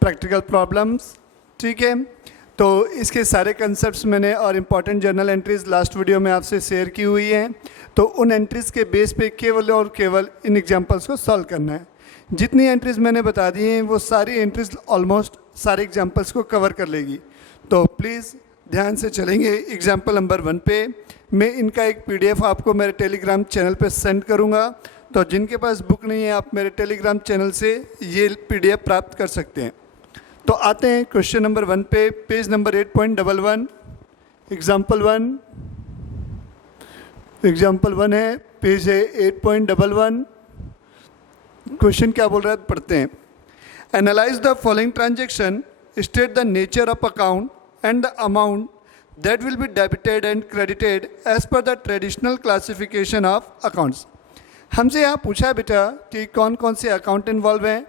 Practical problems. ठीक है, तो इसके सारे कंसेप्ट्स मैंने और important journal entries last video में आपसे शेयर की हुई हैं। तो उन एंट्रीज़ के बेस पे केवल और केवल इन एग्जांपल्स को सॉल्व करना है। जितनी एंट्रीज मैंने बता दी हैं वो सारी एंट्रीज ऑलमोस्ट सारे एग्जांपल्स को कवर कर लेगी। तो प्लीज़ ध्यान से चलेंगे एग्जाम्पल नंबर 1 पे। मैं इनका एक PDF आपको मेरे टेलीग्राम चैनल पे सेंड करूँगा, तो जिनके पास बुक नहीं है आप मेरे टेलीग्राम चैनल से ये PDF प्राप्त कर सकते हैं। तो आते हैं क्वेश्चन नंबर 1 पे, पेज नंबर 8.11 एग्जाम्पल 1। एग्जाम्पल 1 है, पेज है 8.11। क्वेश्चन क्या बोल रहा है पढ़ते हैं। Analyse the following transaction, state the nature of account and the amount that will be debited and credited as per the traditional classification of accounts। हमसे यहाँ पूछा है बेटा कि कौन कौन से अकाउंट इन्वॉल्व हैं,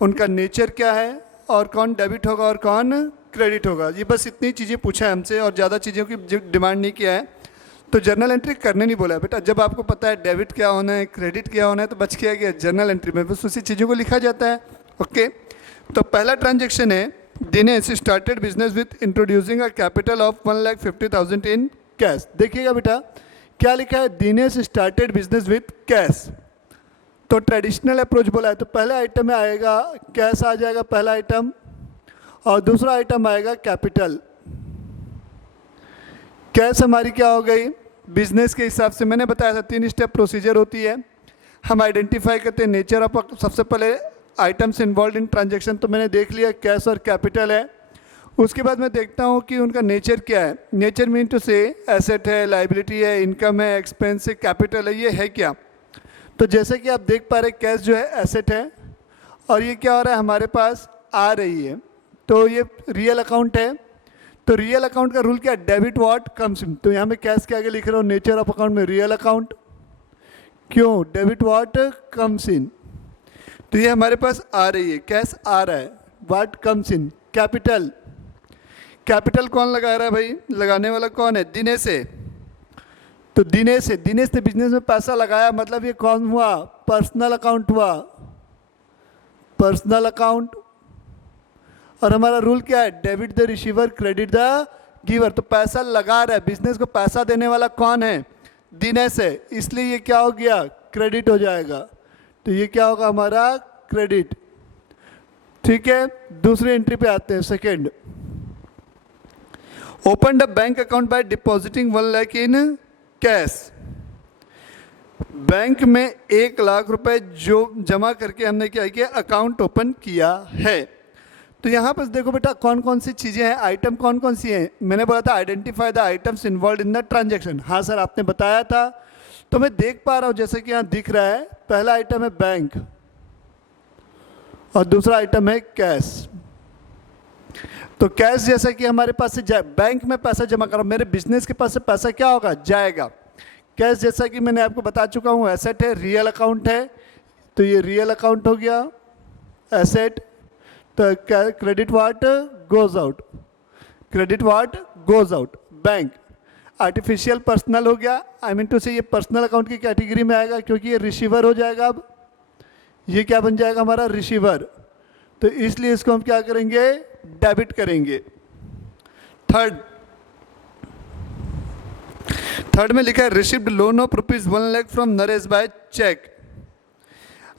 उनका नेचर क्या है और कौन डेबिट होगा और कौन क्रेडिट होगा। ये बस इतनी चीज़ें पूछा है हमसे और ज़्यादा चीज़ों की डिमांड नहीं किया है। तो जर्नल एंट्री करने नहीं बोला है बेटा। जब आपको पता है डेबिट क्या होना है, क्रेडिट क्या होना है, तो बच क्या गया जर्नल एंट्री में बस उसी चीज़ों को लिखा जाता है। ओके, तो पहला ट्रांजेक्शन है, Dinesh started business with introducing a capital of 1,50,000 in cash. देखिएगा बेटा क्या लिखा है, Dinesh started business with cash. तो ट्रेडिशनल अप्रोच बोला है, तो पहला आइटम में आएगा कैश आ जाएगा पहला आइटम, और दूसरा आइटम आएगा कैपिटल। कैश हमारी क्या हो गई, बिजनेस के हिसाब से मैंने बताया था 3 स्टेप प्रोसीजर होती है। हम आइडेंटिफाई करते हैं नेचर ऑफ, सबसे पहले आइटम्स इन्वॉल्व इन ट्रांजैक्शन, तो मैंने देख लिया कैश और कैपिटल है। उसके बाद मैं देखता हूँ कि उनका नेचर क्या है। नेचर मीन टू से एसेट है, लाइबिलिटी है, इनकम है, एक्सपेंस है, कैपिटल है, ये है क्या। तो जैसे कि आप देख पा रहे कैश जो है एसेट है और ये क्या हो रहा है हमारे पास आ रही है, तो ये रियल अकाउंट है। तो रियल अकाउंट का रूल क्या है, डेबिट व्हाट कम्स इन। तो यहाँ मैं कैश के आगे लिख रहा हूँ नेचर ऑफ अकाउंट में रियल अकाउंट, क्यों, डेबिट व्हाट कम्स इन। तो ये हमारे पास आ रही है, कैश आ रहा है, what comes in capital. Capital कौन लगा रहा है भाई, लगाने वाला कौन है, दिनेश है। तो दिनेश है, दिनेश ने बिजनेस में पैसा लगाया, मतलब ये कौन हुआ, पर्सनल अकाउंट हुआ, पर्सनल अकाउंट। और हमारा रूल क्या है, debit the receiver credit the giver. तो पैसा लगा रहा है, बिजनेस को पैसा देने वाला कौन है, दिनेश है, इसलिए ये क्या हो गया, क्रेडिट हो जाएगा। तो ये क्या होगा हमारा क्रेडिट। ठीक है, दूसरी एंट्री पे आते हैं, second. Open the bank account by depositing 1 lakh in cash. Bank में 1 लाख रुपए जो जमा करके हमने क्या किया, अकाउंट ओपन किया है। तो यहाँ पर देखो बेटा कौन कौन सी चीज़ें हैं, आइटम कौन कौन सी हैं। मैंने बोला था identify the items involve in the transaction. हाँ सर आपने बताया था। तो मैं देख पा रहा हूँ जैसे कि यहाँ दिख रहा है, पहला आइटम है बैंक और दूसरा आइटम है कैश। तो कैश जैसा कि हमारे पास से बैंक में पैसा जमा करो, मेरे बिजनेस के पास से पैसा क्या होगा, जाएगा। कैश जैसा कि मैंने आपको बता चुका हूँ एसेट है, रियल अकाउंट है, तो ये रियल अकाउंट हो गया एसेट। तो credit what goes out, credit what goes out bank. Artificial personal हो गया, आई मीन टू से ये पर्सनल अकाउंट की कैटेगरी में आएगा क्योंकि ये रिसीवर हो जाएगा। अब ये क्या बन जाएगा हमारा, रिसीवर। तो इसलिए इसको हम क्या करेंगे, डेबिट करेंगे। थर्ड में लिखा है received loan of ₹1 lakh from Naresh by cheque.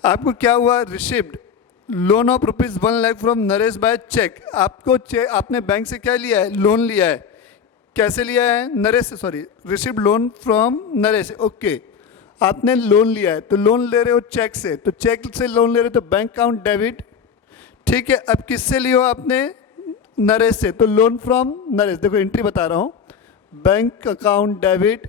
आपको क्या हुआ, received loan of ₹1 lakh from Naresh by cheque. आपको आपने बैंक से क्या लिया है, लोन लिया है। कैसे लिया है, नरेश से, sorry, received loan from Naresh. Okay, आपने लोन लिया है, तो लोन ले रहे हो चेक से, तो चेक से लोन ले रहे हो तो बैंक अकाउंट डेबिट। ठीक है, अब किससे लियो आपने, नरेश से, तो लोन फ्रॉम नरेश। देखो एंट्री बता रहा हूँ, बैंक अकाउंट डेबिट,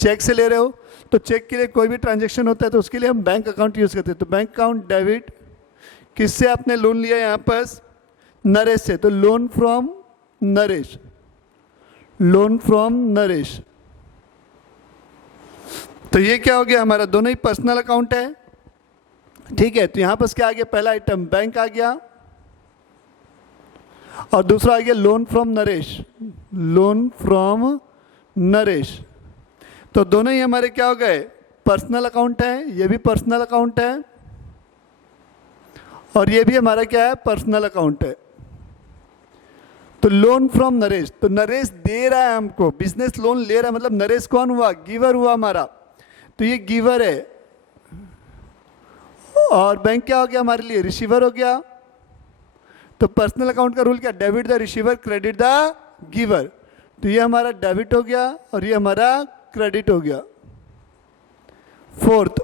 चेक से ले रहे हो तो चेक के लिए कोई भी ट्रांजेक्शन होता है तो उसके लिए हम बैंक अकाउंट यूज़ करते हैं। तो बैंक अकाउंट डेबिट, किससे आपने लोन लिया यहाँ पर, नरेश से, तो loan from Naresh, loan from Naresh. तो ये क्या हो गया हमारा, दोनों ही पर्सनल अकाउंट है। ठीक है, तो यहाँ पर क्या आ गया, पहला आइटम बैंक आ गया और दूसरा आ गया loan from Naresh, loan from Naresh. तो दोनों ही हमारे क्या हो गए, पर्सनल अकाउंट है, ये भी पर्सनल अकाउंट है और ये भी हमारा क्या है, पर्सनल अकाउंट है। तो लोन फ्रॉम नरेश, तो नरेश दे रहा है हमको, बिजनेस लोन ले रहा है, मतलब नरेश कौन हुआ, गिवर हुआ हमारा, तो ये गिवर है। और बैंक क्या हो गया हमारे लिए, रिसीवर हो गया। तो पर्सनल अकाउंट का रूल क्या, debit the receiver credit the giver, तो ये हमारा डेबिट हो गया और ये हमारा क्रेडिट हो गया। Fourth,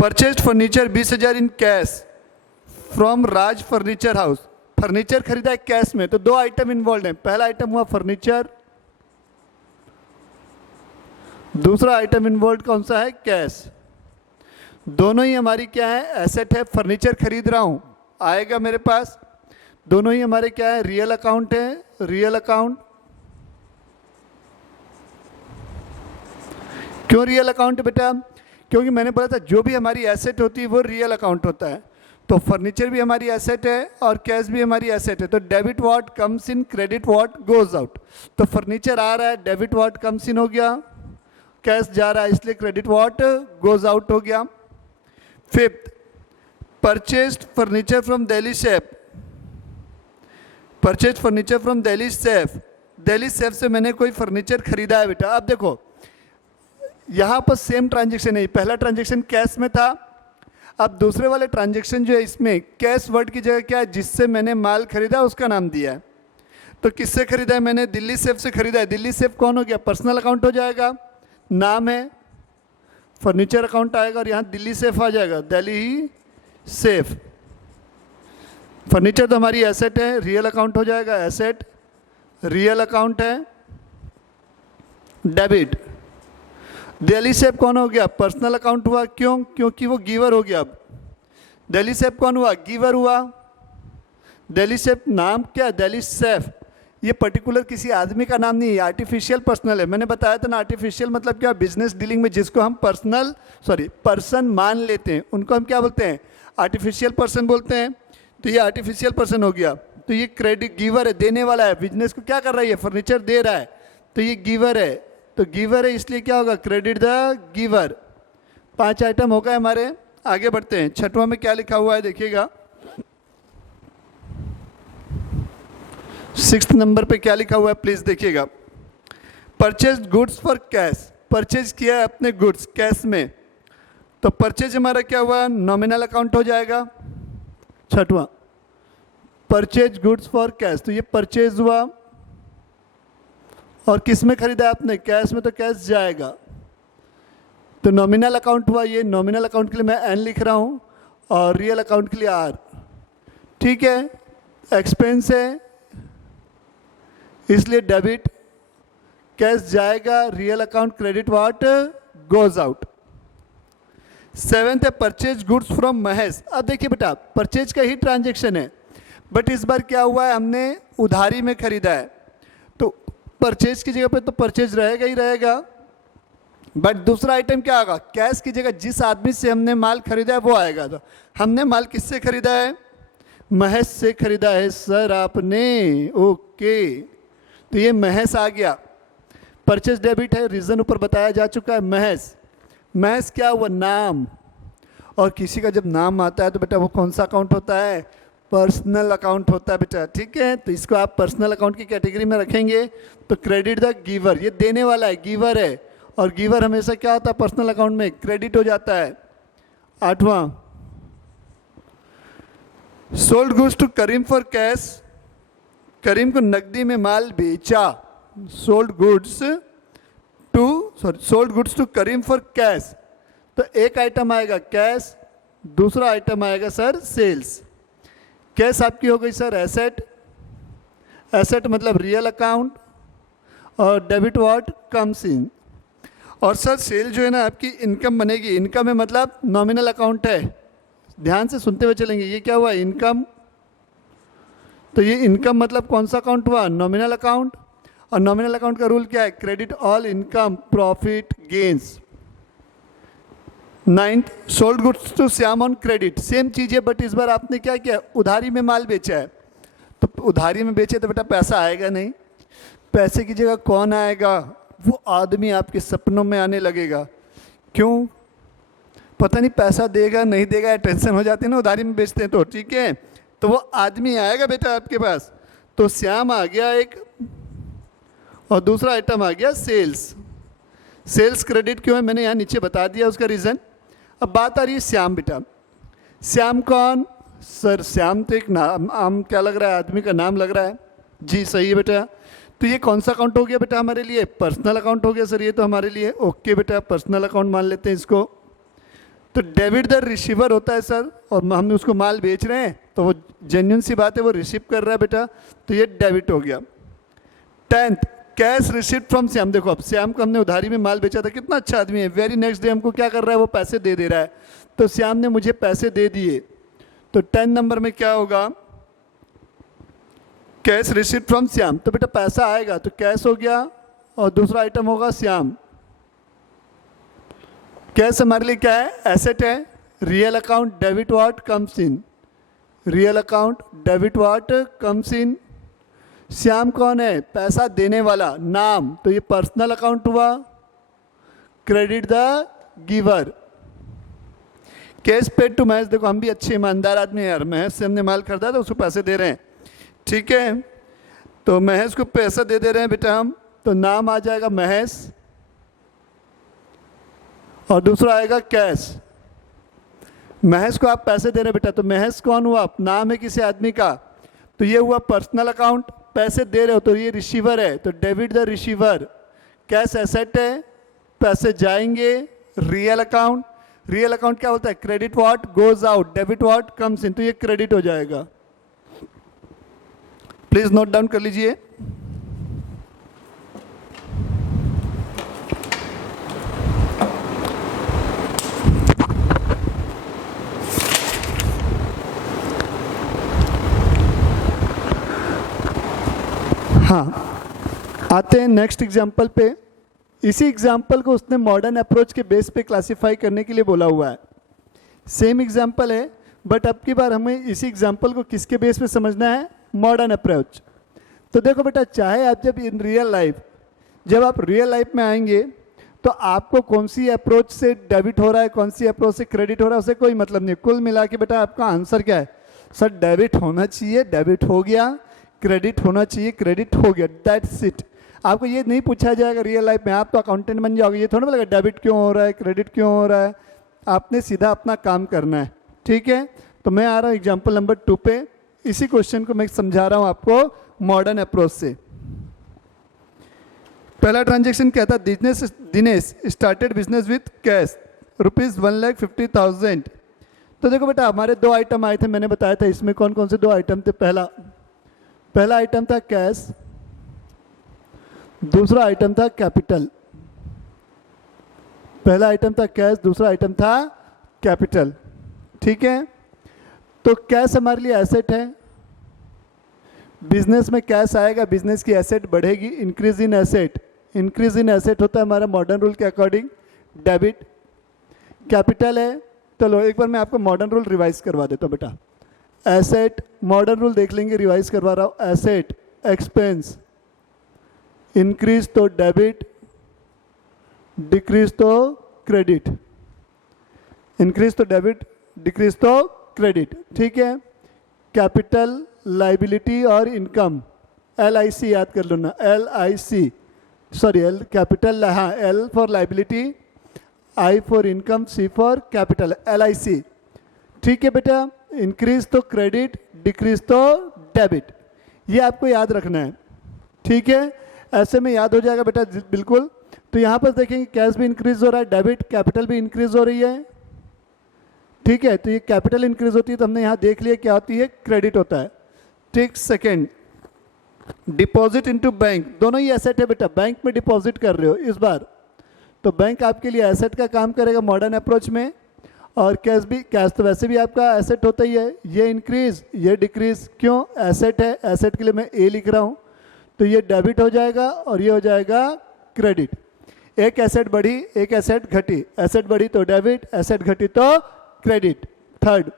purchased furniture 20,000 in cash from Raj furniture house, furniture खरीदा है कैश में, तो दो आइटम इन्वॉल्व हैं। पहला आइटम हुआ फर्नीचर, दूसरा आइटम इन्वॉल्व कौन सा है, कैश। दोनों ही हमारी क्या है, एसेट है। फर्नीचर खरीद रहा हूं, आएगा मेरे पास, दोनों ही हमारे क्या है, रियल अकाउंट है, रियल अकाउंट। क्यों रियल अकाउंट है बेटा, क्योंकि मैंने बोला था जो भी हमारी एसेट होती है वो रियल अकाउंट होता है। तो फर्नीचर भी हमारी एसेट है और कैश भी हमारी एसेट है। तो debit what comes in, credit what goes out. तो फर्नीचर आ रहा है, डेबिट व्हाट कम्स इन हो गया, कैश जा रहा है इसलिए क्रेडिट व्हाट गोज आउट हो गया। Fifth, purchased furniture from Delhi safe, purchase furniture from Delhi safe, Delhi safe से मैंने कोई फर्नीचर खरीदा है बेटा। अब देखो यहाँ पर सेम ट्रांजेक्शन है, पहला ट्रांजेक्शन कैश में था, अब दूसरे वाले ट्रांजेक्शन जो है इसमें कैश वर्ड की जगह क्या है, जिससे मैंने माल खरीदा उसका नाम दिया है। तो किससे खरीदा है मैंने, दिल्ली सेफ से खरीदा है। दिल्ली सेफ कौन हो गया, पर्सनल अकाउंट हो जाएगा, नाम है, फर्नीचर अकाउंट आएगा और यहाँ दिल्ली सेफ आ जाएगा, दिल्ली सेफ। फर्नीचर तो हमारी एसेट है, रियल अकाउंट हो जाएगा, एसेट रियल अकाउंट है, डेबिट। दिल्ली सेफ कौन हो गया, पर्सनल अकाउंट हुआ, क्यों, क्योंकि वो गिवर हो गया। अब दिल्ली सेफ कौन हुआ, गिवर हुआ। दिल्ली सेफ नाम क्या, दिल्ली सेफ, ये पर्टिकुलर किसी आदमी का नाम नहीं है, आर्टिफिशियल पर्सनल है। मैंने बताया था ना, आर्टिफिशियल मतलब क्या, बिजनेस डीलिंग में जिसको हम पर्सन मान लेते हैं उनको हम क्या बोलते हैं, आर्टिफिशियल पर्सन बोलते हैं। तो ये आर्टिफिशियल पर्सन हो गया। तो ये क्रेडिट गिवर है, देने वाला है, बिजनेस को क्या कर रहा है, ये फर्नीचर दे रहा है, तो ये गिवर है। तो गिवर है इसलिए क्या होगा, क्रेडिट द गिवर। 5 आइटम हो गए हमारे, आगे बढ़ते हैं। छठवां में क्या लिखा हुआ है देखिएगा, 6th नंबर पे क्या लिखा हुआ है प्लीज देखिएगा। Purchase goods for cash, purchase किया है अपने गुड्स कैश में, तो परचेज हमारा क्या हुआ, नॉमिनल अकाउंट हो जाएगा। छठवां, परचेज गुड्स फॉर कैश, तो ये परचेज हुआ और किस में खरीदा है आपने, कैश में, तो कैश जाएगा। तो नॉमिनल अकाउंट हुआ, ये नॉमिनल अकाउंट के लिए मैं एन लिख रहा हूँ और रियल अकाउंट के लिए आर, ठीक है। एक्सपेंस है इसलिए डेबिट, कैश जाएगा, real account credit what goes out. 7th है परचेज गुड्स फ्रॉम महेश। अब देखिए बेटा, परचेज का ही ट्रांजेक्शन है, बट इस बार क्या हुआ है, हमने उधारी में खरीदा है, तो परचेज की जगह पे तो परचेज रहेगा ही रहेगा, बट दूसरा आइटम क्या आएगा, कैश की जगह जिस आदमी से हमने माल खरीदा है वो आएगा। तो हमने माल किससे खरीदा है, महेश से खरीदा है सर आपने, ओके। तो ये महेश आ गया, परचेज डेबिट है, रीजन ऊपर बताया जा चुका है, महेश। महेश क्या हुआ, नाम, और किसी का जब नाम आता है तो बेटा वो कौन सा अकाउंट होता है, पर्सनल अकाउंट होता है बेटा, ठीक है। तो इसको आप पर्सनल अकाउंट की कैटेगरी में रखेंगे। तो क्रेडिट द गिवर, ये देने वाला है, गिवर है, और गिवर हमेशा क्या होता है, पर्सनल अकाउंट में क्रेडिट हो जाता है। 8वां, sold goods to Karim for cash, Karim को नकदी में माल बेचा, sold goods to Karim for cash. तो एक आइटम आएगा कैश, दूसरा आइटम आएगा सर सेल्स। कैश आपकी हो गई सर एसेट, एसेट मतलब रियल अकाउंट, और डेबिट व्हाट कम्स इन। और सर सेल जो है ना आपकी इनकम बनेगी, इनकम है मतलब नॉमिनल अकाउंट है, ध्यान से सुनते हुए चलेंगे। ये क्या हुआ, इनकम, तो ये इनकम मतलब कौन सा अकाउंट हुआ, नॉमिनल अकाउंट। और नॉमिनल अकाउंट का रूल क्या है, credit all income profit gains. 9th, sold goods to Shyam on credit, same चीज़ है, बट इस बार आपने क्या किया, उधारी में माल बेचा है। तो उधारी में बेचे तो बेटा पैसा आएगा नहीं, पैसे की जगह कौन आएगा, वो आदमी आपके सपनों में आने लगेगा। क्यों, पता नहीं पैसा देगा नहीं देगा, टेंशन हो जाती है ना उधारी में बेचते हैं तो, ठीक है। तो वो आदमी आएगा बेटा आपके पास, तो श्याम आ गया एक, और दूसरा आइटम आ गया सेल्स। सेल्स क्रेडिट क्यों है मैंने यहाँ नीचे बता दिया उसका रीज़न। अब बात आ रही है श्याम बेटा। श्याम कौन सर? श्याम तो एक नाम क्या लग रहा है, आदमी का नाम लग रहा है। जी सही है बेटा। तो ये कौन सा अकाउंट हो गया बेटा हमारे लिए? पर्सनल अकाउंट हो गया सर ये तो हमारे लिए। ओके बेटा, पर्सनल अकाउंट मान लेते हैं इसको। तो डेबिट द रिसीवर होता है सर, और हम उसको माल बेच रहे हैं तो वो जेन्युइन सी बात है, वो रिसीव कर रहा है बेटा, तो ये डेबिट हो गया। 10th, cash received from Shyam. देखो अब श्याम को हमने उधारी में माल बेचा था, कितना अच्छा आदमी है, वेरी नेक्स्ट डे हमको क्या कर रहा है, वो पैसे दे रहा है। तो श्याम ने मुझे पैसे दे दिए, तो 10 नंबर में क्या होगा? Cash received from Shyam. तो बेटा पैसा आएगा तो कैश हो गया, और दूसरा आइटम होगा श्याम। कैश हमारे लिए क्या है? एसेट है। Real account debit what comes in, real account debit what comes in. Shyam कौन है? पैसा देने वाला, नाम, तो ये पर्सनल अकाउंट हुआ। Credit the giver. Cash paid to Mahesh. देखो हम भी अच्छे ईमानदार आदमी हैं यार, महेश से हमने माल खरीदा तो उसको पैसे दे रहे हैं, ठीक है। तो महेश को पैसा दे रहे हैं बेटा हम, तो नाम आ जाएगा महेश, और दूसरा आएगा कैश। महेश को आप पैसे दे रहे हैं बेटा, तो महेश कौन हुआ? नाम है किसी आदमी का, तो ये हुआ पर्सनल अकाउंट। पैसे दे रहे हो तो ये रिसीवर है, तो debit the receiver. Cash asset है, पैसे जाएंगे। रियल अकाउंट, रियल अकाउंट क्या होता है? Credit what goes out, debit what comes इन, तो ये क्रेडिट हो जाएगा। प्लीज नोट डाउन कर लीजिए। हाँ, आते हैं नेक्स्ट एग्जाम्पल पे। इसी एग्जाम्पल को उसने मॉडर्न अप्रोच के बेस पे क्लासिफाई करने के लिए बोला हुआ है। सेम एग्जाम्पल है, बट अब की बार हमें इसी एग्जाम्पल को किसके बेस पे समझना है? Modern approach. तो देखो बेटा, चाहे आप जब इन रियल लाइफ, जब आप रियल लाइफ में आएंगे तो आपको कौन सी अप्रोच से डेबिट हो रहा है, कौन सी अप्रोच से क्रेडिट हो रहा है, उससे कोई मतलब नहीं। कुल मिला के बेटा आपका आंसर क्या है? सर डेबिट होना चाहिए, डेबिट हो गया। क्रेडिट होना चाहिए, क्रेडिट हो गया, दैट्स इट। आपको ये नहीं पूछा जाएगा रियल लाइफ में, आप तो अकाउंटेंट बन जाओगे, ये थोड़ा बोलेगा डेबिट क्यों हो रहा है, क्रेडिट क्यों हो रहा है। आपने सीधा अपना काम करना है, ठीक है। तो मैं आ रहा हूँ एग्जाम्पल नंबर 2 पे। इसी क्वेश्चन को मैं समझा रहा हूँ आपको मॉडर्न अप्रोच से। पहला ट्रांजेक्शन क्या था? Dinesh started business with cash ₹1,50,000। तो देखो बेटा हमारे 2 आइटम आए थे, मैंने बताया था इसमें कौन कौन से 2 आइटम थे। पहला आइटम था कैश, दूसरा आइटम था कैपिटल। पहला आइटम था कैश, दूसरा आइटम था कैपिटल, ठीक है। तो कैश हमारे लिए एसेट है, बिजनेस में कैश आएगा, बिजनेस की एसेट बढ़ेगी, increase in asset. Increase in asset होता है हमारा मॉडर्न रूल के अकॉर्डिंग डेबिट। कैपिटल है, चलो एक बार मैं आपको मॉडर्न रूल रिवाइज करवा देता हूँ बेटा। एसेट, मॉडर्न रूल देख लेंगे, रिवाइज करवा रहा हूँ। एसेट एक्सपेंस, इंक्रीज तो डेबिट, डिक्रीज तो क्रेडिट। इंक्रीज तो डेबिट, डिक्रीज तो क्रेडिट, ठीक है। कैपिटल, लाइबिलिटी और इनकम, LIC याद कर लो ना, LIC, सॉरी एल कैपिटल, हाँ L for liability, I for income, C for capital, LIC, ठीक है बेटा। इंक्रीज तो क्रेडिट, डिक्रीज तो डेबिट, ये आपको याद रखना है, ठीक है। ऐसे में याद हो जाएगा बेटा बिल्कुल। तो यहाँ पर देखेंगे कैश भी इंक्रीज हो रहा है, डेबिट, कैपिटल भी इंक्रीज हो रही है, ठीक है। तो ये कैपिटल इंक्रीज होती है, तो हमने यहाँ देख लिया क्या होती है, क्रेडिट होता है, ठीक। सेकेंड, डिपॉजिट इनटू बैंक, दोनों ही एसेट है बेटा, बैंक में डिपॉजिट कर रहे हो इस बार, तो बैंक आपके लिए एसेट का काम करेगा मॉडर्न अप्रोच में। और कैश भी, कैश तो वैसे भी आपका एसेट होता ही है। ये इंक्रीज, ये डिक्रीज, क्यों? एसेट है, एसेट के लिए मैं ए लिख रहा हूँ, तो ये डेबिट हो जाएगा और ये हो जाएगा क्रेडिट। एक एसेट बढ़ी, एक एसेट घटी, एसेट बढ़ी तो डेबिट, एसेट घटी तो credit. Third,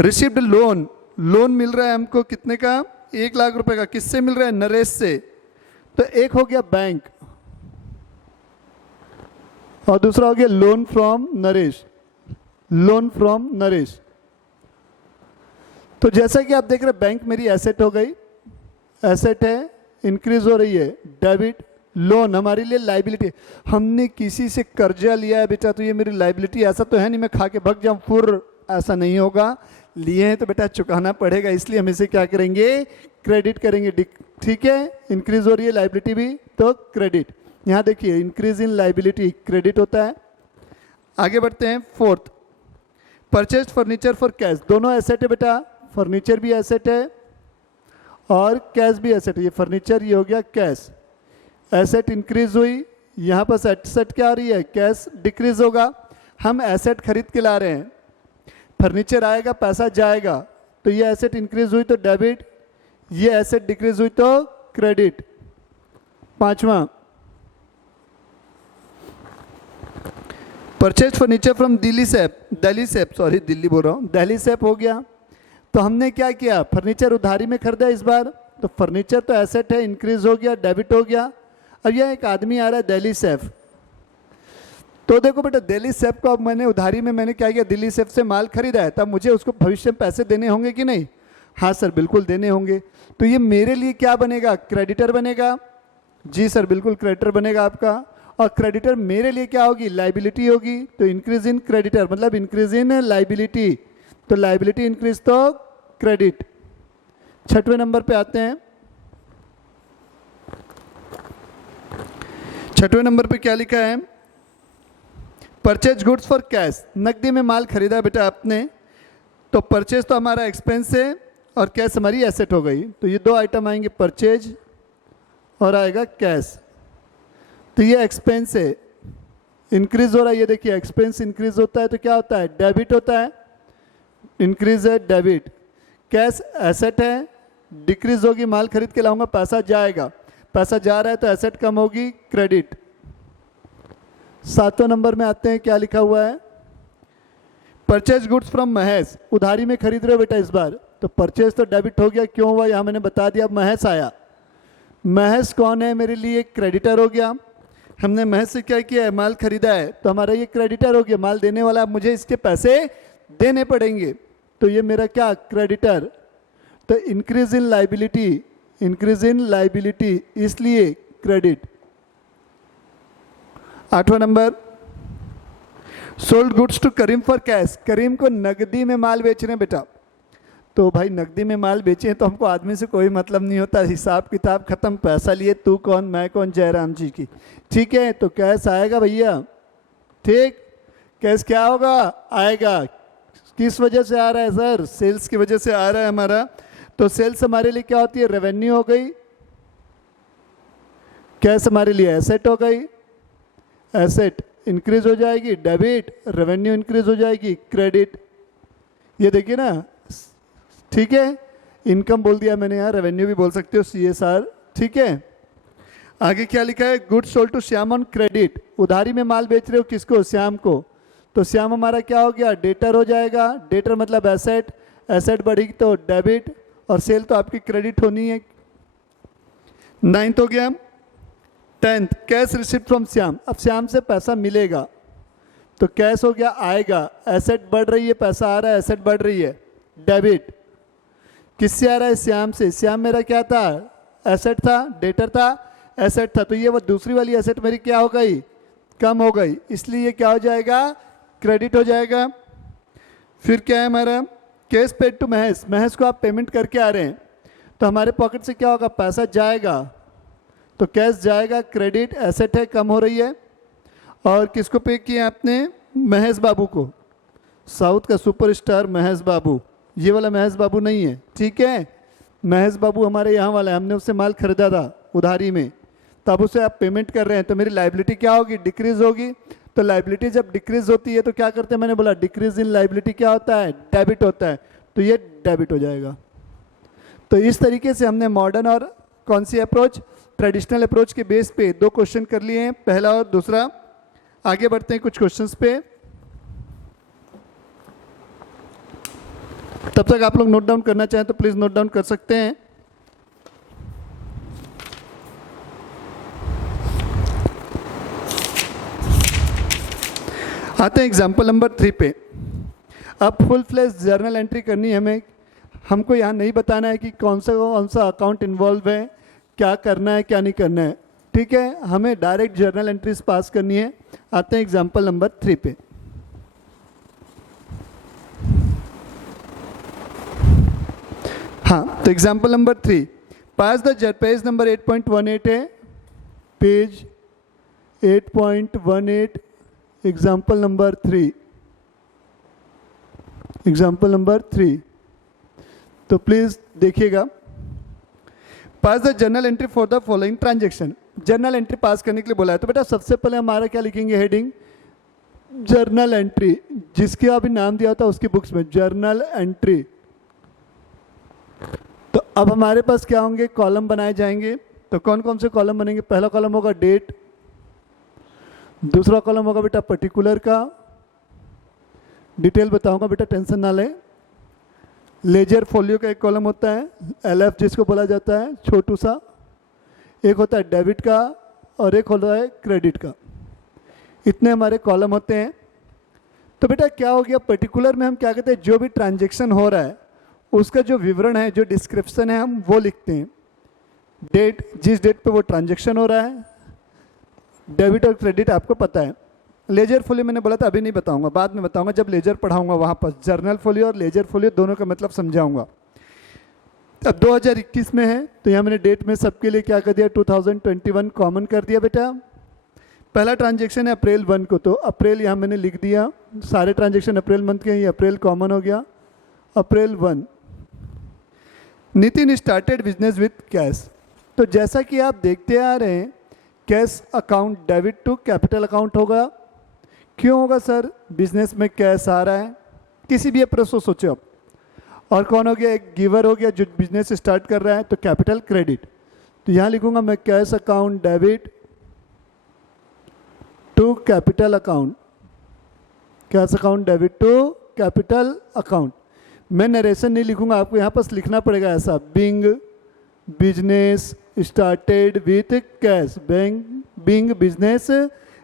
received loan, loan मिल रहा है हमको कितने का? 1 लाख रुपए का। किससे मिल रहा है? नरेश से। तो एक हो गया बैंक, और दूसरा हो गया loan from Naresh, loan from Naresh. तो जैसा कि आप देख रहे हैं बैंक मेरी एसेट हो गई, एसेट है, इंक्रीज हो रही है, डेबिट। लोन हमारे लिए लाइबिलिटी, हमने किसी से कर्जा लिया है बेटा तो ये मेरी लाइबिलिटी, ऐसा तो है नहीं मैं खा के भग जाऊं फुर, ऐसा नहीं होगा। लिए हैं तो बेटा चुकाना पड़ेगा, इसलिए हम इसे क्या करेंगे, क्रेडिट करेंगे। ठीक है, इंक्रीज हो रही है लाइबिलिटी भी तो क्रेडिट। यहाँ देखिए इंक्रीज इन लाइबिलिटी क्रेडिट होता है। आगे बढ़ते हैं, fourth, purchase furniture for cash. दोनों एसेट है बेटा, फर्नीचर भी एसेट है और कैश भी एसेट है। ये फर्नीचर, ये हो गया कैश। एसेट इंक्रीज हुई, यहाँ पर एसेट क्या आ रही है, कैश डिक्रीज होगा। हम एसेट खरीद के ला रहे हैं, फर्नीचर आएगा पैसा जाएगा, तो ये एसेट इंक्रीज हुई तो डेबिट, ये एसेट डिक्रीज हुई तो क्रेडिट। पांचवा, purchase furniture from Delhi shape, sorry Delhi बोल रहा हूँ, दिल्ली सेप हो गया। तो हमने क्या किया, फर्नीचर उधारी में खरीदा इस बार, तो फर्नीचर तो एसेट है, इंक्रीज हो गया, डेबिट हो गया। अब यह एक आदमी आ रहा है दिल्ली सेफ, तो देखो बेटा दिल्ली सेफ को अब मैंने उधारी में मैंने क्या किया, दिल्ली सेफ से माल खरीदा है, तब मुझे उसको भविष्य में पैसे देने होंगे कि नहीं? हाँ सर बिल्कुल देने होंगे। तो ये मेरे लिए क्या बनेगा, क्रेडिटर बनेगा। जी सर बिल्कुल क्रेडिटर बनेगा आपका। और क्रेडिटर मेरे लिए क्या होगी, लाइबिलिटी होगी। तो इंक्रीज इन क्रेडिटर मतलब इंक्रीज इन लाइबिलिटी, तो लाइबिलिटी इंक्रीज तो क्रेडिट। छठवें नंबर पे आते हैं, छठवें नंबर पे क्या लिखा है, परचेज गुड्स फॉर कैश। नकदी में माल खरीदा बेटा आपने, तो परचेज तो हमारा एक्सपेंस है और कैश हमारी एसेट हो गई। तो ये दो आइटम आएंगे, परचेज और आएगा कैश। तो ये एक्सपेंस है, इंक्रीज हो रहा है, ये देखिए एक्सपेंस इंक्रीज होता है तो क्या होता है, डेबिट होता है, इंक्रीज है डेबिट। कैश एसेट है, डिक्रीज होगी, माल खरीद के लाऊंगा पैसा जाएगा, पैसा जा रहा है तो एसेट कम होगी, क्रेडिट। सातवें नंबर में आते हैं, क्या लिखा हुआ है, परचेज गुड्स फ्रॉम महेश। उधारी में खरीद रहे हो बेटा इस बार, तो परचेज तो डेबिट हो गया, क्यों हुआ यहाँ मैंने बता दिया। महेश आया, महेश कौन है मेरे लिए, क्रेडिटर हो गया। हमने महेश से क्या किया है, माल खरीदा है, तो हमारा ये क्रेडिटर हो गया, माल देने वाला, मुझे इसके पैसे देने पड़ेंगे, तो ये मेरा क्या, क्रेडिटर। तो increase in liability, increase in liability इसलिए क्रेडिट। आठवां number, sold goods to Karim for cash. Karim को नकदी में माल बेच रहे हैं बेटा, तो भाई नकदी में माल बेचे तो हमको आदमी से कोई मतलब नहीं होता, हिसाब किताब खत्म, पैसा लिए तू कौन मैं कौन, जयराम जी की। ठीक है, तो कैश आएगा भैया, ठीक, कैश क्या होगा, आएगा। किस वजह से आ रहा है सर, सेल्स की वजह से आ रहा है हमारा। तो सेल्स हमारे लिए क्या होती है, रेवेन्यू हो गई, कैश हमारे लिए एसेट हो गई, एसेट इंक्रीज हो जाएगी, डेबिट, रेवेन्यू इंक्रीज हो जाएगी, क्रेडिट। ये देखिए ना, ठीक है, इनकम बोल दिया मैंने, यहाँ रेवेन्यू भी बोल सकते हो, CSR। ठीक है, आगे क्या लिखा है, goods sold to Shyam on credit. उधारी में माल बेच रहे हो किसको, श्याम को, तो श्याम हमारा क्या हो गया, डेटर हो जाएगा। डेटर मतलब एसेट, एसेट बढ़ेगी तो डेबिट, और सेल तो आपकी क्रेडिट होनी है। 9th हो गया। 10th, cash receipt from Shyam. अब श्याम से पैसा मिलेगा तो कैश हो गया, आएगा, एसेट बढ़ रही है, पैसा आ रहा है, एसेट बढ़ रही है, डेबिट। किससे आ रहा है, श्याम से। श्याम मेरा क्या था, एसेट था, डेटर था, एसेट था, तो ये वो दूसरी वाली एसेट मेरी क्या हो गई, कम हो गई, इसलिए ये क्या हो जाएगा, क्रेडिट हो जाएगा। फिर क्या है हमारा, cash paid to Mahesh. Mahesh को आप पेमेंट करके आ रहे हैं, तो हमारे पॉकेट से क्या होगा, पैसा जाएगा, तो कैश जाएगा, क्रेडिट, एसेट है, कम हो रही है। और किसको पे किया आपने, महेश बाबू को, साउथ का सुपरस्टार महेश बाबू, ये वाला महेश बाबू नहीं है, ठीक है, महेश बाबू हमारे यहाँ वाला है, हमने उससे माल खरीदा था उधारी में, तब उसे आप पेमेंट कर रहे हैं, तो मेरी लाइबिलिटी क्या होगी, डिक्रीज होगी। तो लाइबिलिटी जब डिक्रीज होती है तो क्या करते हैं, मैंने बोला डिक्रीज इन लाइबिलिटी क्या होता है, डेबिट होता है, तो ये डेबिट हो जाएगा। तो इस तरीके से हमने मॉडर्न और कौन सी अप्रोच, ट्रेडिशनल अप्रोच के बेस पे 2 क्वेश्चन कर लिए हैं, पहला और दूसरा। आगे बढ़ते हैं कुछ क्वेश्चंस पे, तब तक आप लोग नोट डाउन करना चाहें तो प्लीज़ नोट डाउन कर सकते हैं। आते हैं एग्जाम्पल नंबर 3 पे। अब फुल फ्लैश जर्नल एंट्री करनी है हमें। हमको यहाँ नहीं बताना है कि कौन सा अकाउंट इन्वॉल्व है, क्या करना है क्या नहीं करना है, ठीक है। हमें डायरेक्ट जर्नल एंट्रीज पास करनी है। आते हैं एग्जाम्पल नंबर 3 पे। हाँ, तो example number 3, pass the page number 8.18 है, page 8.18, example number 3, example number 3। तो प्लीज देखिएगा। Pass the journal entry for the following transaction. Journal entry pass करने के लिए बोला है, तो बेटा सबसे पहले हमारा क्या लिखेंगे, हेडिंग जर्नल एंट्री, जिसके अभी नाम दिया होता है उसकी बुक्स में जर्नल एंट्री। तो अब हमारे पास क्या होंगे, कॉलम बनाए जाएंगे। तो कौन कौन से कॉलम बनेंगे, पहला कॉलम होगा डेट, दूसरा कॉलम होगा बेटा पर्टिकुलर का, डिटेल बताऊंगा बेटा, टेंशन ना लें। लेजर फोलियो का एक कॉलम होता है, LF जिसको बोला जाता है, छोटू सा। एक होता है डेबिट का और एक होता है क्रेडिट का। इतने हमारे कॉलम होते हैं। तो बेटा क्या हो गया, पर्टिकुलर में हम क्या कहते हैं, जो भी ट्रांजैक्शन हो रहा है उसका जो विवरण है, जो डिस्क्रिप्शन है, हम वो लिखते हैं। डेट, जिस डेट पे वो ट्रांजैक्शन हो रहा है। डेबिट और क्रेडिट आपको पता है। लेजर फोलियो मैंने बोला था अभी नहीं बताऊंगा, बाद में बताऊंगा जब लेजर पढ़ाऊंगा वहाँ पर। जर्नल फोलियो और लेजर फोलियो दोनों का मतलब समझाऊंगा। अब 2021 में है, तो यहाँ मैंने डेट में सबके लिए क्या कर दिया, 2021 कॉमन कर दिया बेटा। पहला ट्रांजैक्शन है अप्रैल 1 को, तो अप्रैल यहाँ मैंने लिख दिया। सारे ट्रांजैक्शन अप्रैल मंथ के हैं, ये अप्रैल कॉमन हो गया, April 1। Nitin started business with cash. तो जैसा कि आप देखते आ रहे हैं, cash account debit to capital account होगा। क्यों होगा सर, बिजनेस में कैश आ रहा है, किसी भी अप्रोच को सोचो आप। और कौन हो गया, एक गिवर हो गया जो बिजनेस स्टार्ट कर रहा है, तो कैपिटल क्रेडिट। तो यहाँ लिखूंगा मैं cash account debit to capital account, cash account debit to capital account. मैं नरेशन नहीं लिखूंगा, आपको यहाँ पास लिखना पड़ेगा ऐसा, being business started with cash, being business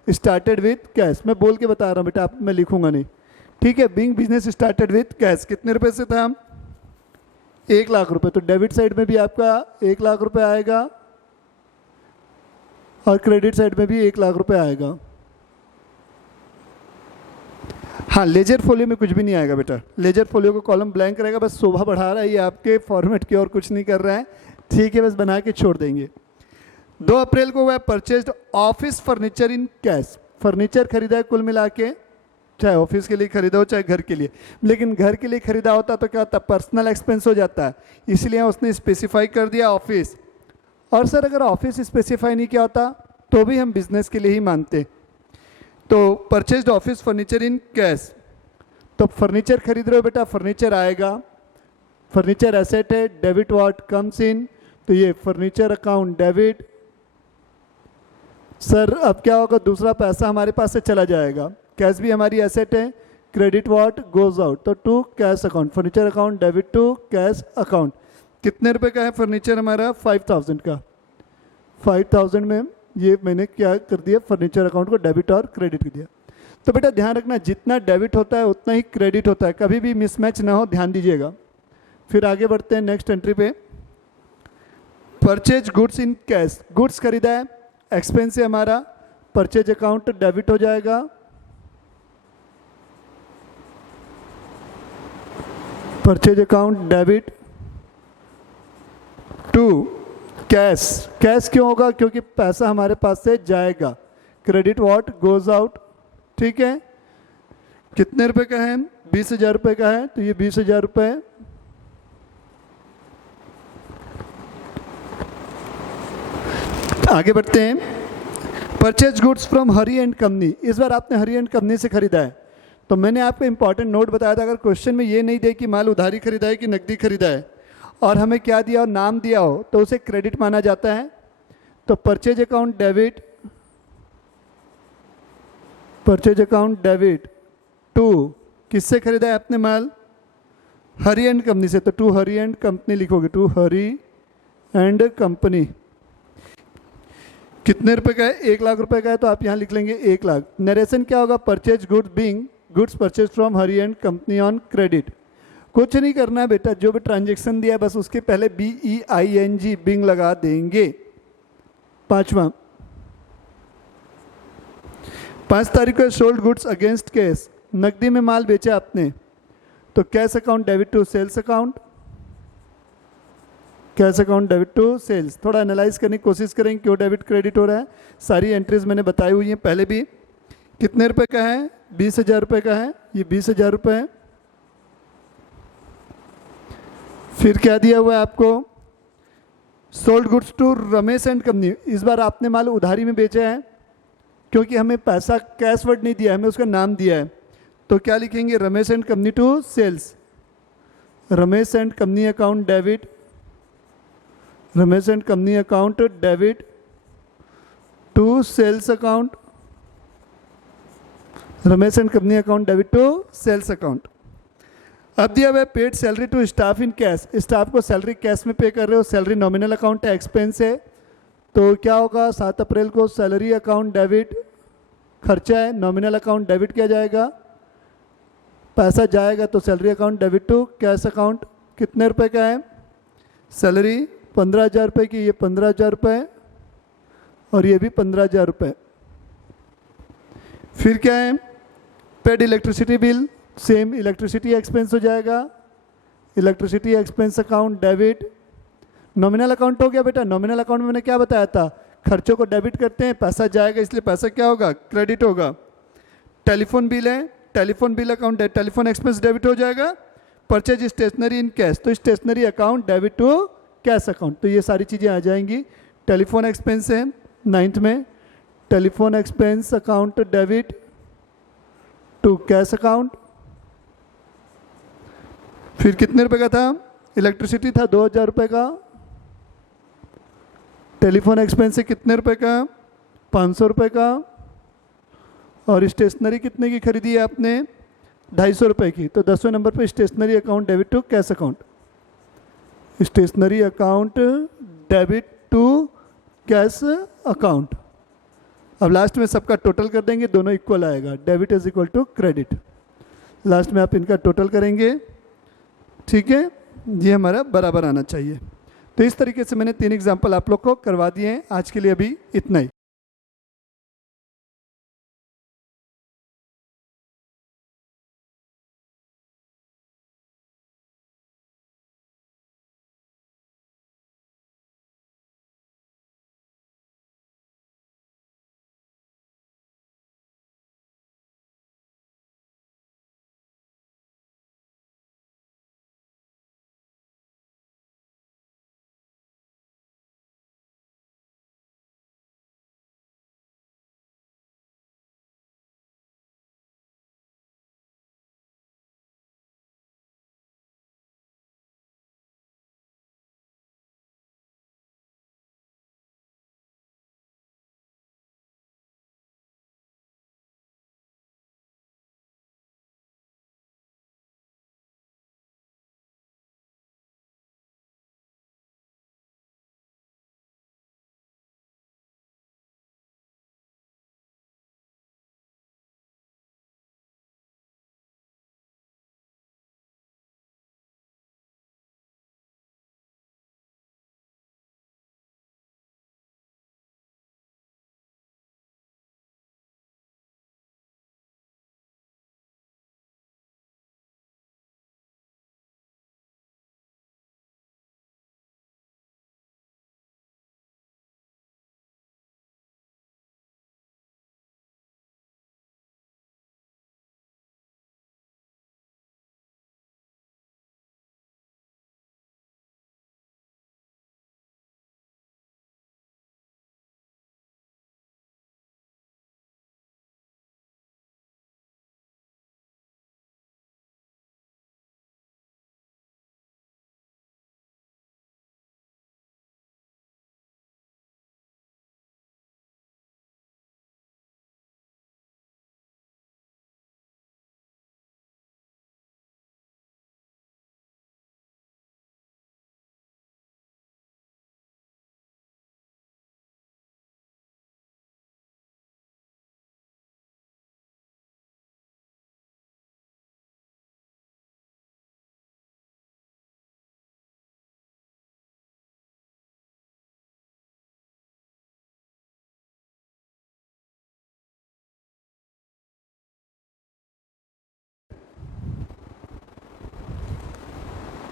started with cash. मैं बोल के बता रहा हूँ बेटा, आप मैं लिखूंगा नहीं, ठीक है। Being business started with cash, कितने रुपए से था, 1 लाख रुपए। तो डेबिट साइड में भी आपका 1 लाख रुपए आएगा और क्रेडिट साइड में भी 1 लाख रुपए आएगा। हाँ, लेजर फोलियो में कुछ भी नहीं आएगा बेटा, लेजर फोलियो को कॉलम ब्लैंक रहेगा, बस शोभा बढ़ा रहा है ये आपके फॉर्मेट की, और कुछ नहीं कर रहा है, ठीक है, बस बना के छोड़ देंगे। 2 अप्रैल को वह purchased office furniture in cash. Furniture खरीदा है कुल मिला के, चाहे ऑफिस के लिए खरीदा हो चाहे घर के लिए। लेकिन घर के लिए खरीदा होता तो क्या होता, पर्सनल एक्सपेंस हो जाता है, इसलिए उसने स्पेसिफाई कर दिया ऑफिस। और सर अगर ऑफिस स्पेसिफाई नहीं किया होता तो भी हम बिजनेस के लिए ही मानते। तो परचेज्ड ऑफिस फर्नीचर इन कैश, तो फर्नीचर खरीद रहे हो बेटा, फर्नीचर आएगा, फर्नीचर एसेट है, डेबिट व्हाट कम्स इन, तो ये फर्नीचर अकाउंट डेबिट। सर अब क्या होगा, दूसरा पैसा हमारे पास से चला जाएगा, कैश भी हमारी एसेट है, क्रेडिट व्हाट गोज आउट, तो to cash account, furniture account debit to cash account. कितने रुपए का है फर्नीचर हमारा, 5000 का। 5000 में ये मैंने क्या कर दिया, फर्नीचर अकाउंट को डेबिट और क्रेडिट कर दिया। तो बेटा ध्यान रखना, जितना डेबिट होता है उतना ही क्रेडिट होता है, कभी भी मिसमैच ना हो, ध्यान दीजिएगा। फिर आगे बढ़ते हैं नेक्स्ट एंट्री पे। Purchase goods in cash, goods खरीदा है, एक्सपेंस है हमारा, परचेज अकाउंट डेबिट हो जाएगा। Purchase account debit to cash, cash क्यों होगा, क्योंकि पैसा हमारे पास से जाएगा, क्रेडिट व्हाट गोज आउट, ठीक है। कितने रुपए का है, 20,000 रुपये का है, तो ये 20,000 रुपये। आगे बढ़ते हैं। Purchase goods from Hari and company, इस बार आपने हरी एंड कंपनी से खरीदा है। तो मैंने आपको इंपॉर्टेंट नोट बताया था, अगर क्वेश्चन में ये नहीं दे कि माल उधारी खरीदा है कि नकदी खरीदा है और हमें क्या दिया हो, नाम दिया हो, तो उसे क्रेडिट माना जाता है। तो purchase account debit, purchase account debit to, किससे खरीदा है आपने माल, हरी एंड कंपनी से, तो टू हरी एंड कंपनी लिखोगे, टू हरी एंड कंपनी। कितने रुपए का है? 1,00,000 रुपए का है, तो आप यहाँ लिख लेंगे 1,00,000। नरेशन क्या होगा? Purchase goods being goods purchase from Hari and company on credit. कुछ नहीं करना है बेटा, जो भी ट्रांजेक्शन दिया है बस उसके पहले BEING बिंग लगा देंगे। 5वां, 5 तारीख को सोल्ड गुड्स अगेंस्ट कैश, नकदी में माल बेचा आपने, तो cash account debit to sales account, cash account debit to sales. थोड़ा एनालाइज करने की कोशिश करेंगे क्यों डेबिट क्रेडिट हो रहा है। सारी एंट्रीज मैंने बताई हुई हैं पहले भी। कितने रुपए का है? 20,000 रुपये का है, ये 20,000 रुपये है। फिर क्या दिया हुआ है आपको? Sold goods to Ramesh and company. इस बार आपने माल उधारी में बेचा है, क्योंकि हमें पैसा कैश वर्ड नहीं दिया, हमें उसका नाम दिया है, तो क्या लिखेंगे? Ramesh and company to sales, Ramesh and company account debit, Ramesh and company account debit to sales account, Ramesh and company account debit to sales account. अब दिया हुआ है paid salary to staff in cash, staff को सैलरी कैश में pay कर रहे हो, salary nominal account है, एक्सपेंस है, तो क्या होगा? 7 अप्रैल को सैलरी अकाउंट डेबिट, खर्चा है, नॉमिनल अकाउंट डेबिट किया जाएगा, पैसा जाएगा तो salary account debit to cash account. कितने रुपए का है? सैलरी 15,000 रुपये की, ये 15,000 रुपये और ये भी 15,000 रुपये। फिर क्या है? Paid electricity bill, same electricity expense हो जाएगा, electricity expense account debit. Nominal account हो गया बेटा, नॉमिनल अकाउंट में मैंने क्या बताया था? खर्चों को डेबिट करते हैं, पैसा जाएगा, इसलिए पैसा क्या होगा? क्रेडिट होगा। टेलीफोन बिल है, टेलीफोन बिल अकाउंट है, टेलीफोन एक्सपेंस डेबिट हो जाएगा। परचेज स्टेशनरी इन कैश, तो stationery account debit to cash account, तो ये सारी चीज़ें आ जाएंगी। टेलीफोन एक्सपेंस है 9th में, telephone expense account debit to cash account. फिर कितने रुपए का था? इलेक्ट्रिसिटी था 2,000 रुपये का, टेलीफोन एक्सपेंस है कितने रुपए का? 500 रुपये का, और स्टेशनरी कितने की खरीदी है आपने? 250 रुपये की, तो 10वें नंबर पे stationery account debit to cash account, stationery account debit to cash account. अब लास्ट में सबका टोटल कर देंगे, दोनों इक्वल आएगा, debit is equal to credit. Last में आप इनका टोटल करेंगे, ठीक है, ये हमारा बराबर आना चाहिए। तो इस तरीके से मैंने 3 एग्जाम्पल आप लोग को करवा दिए हैं। आज के लिए अभी इतना ही।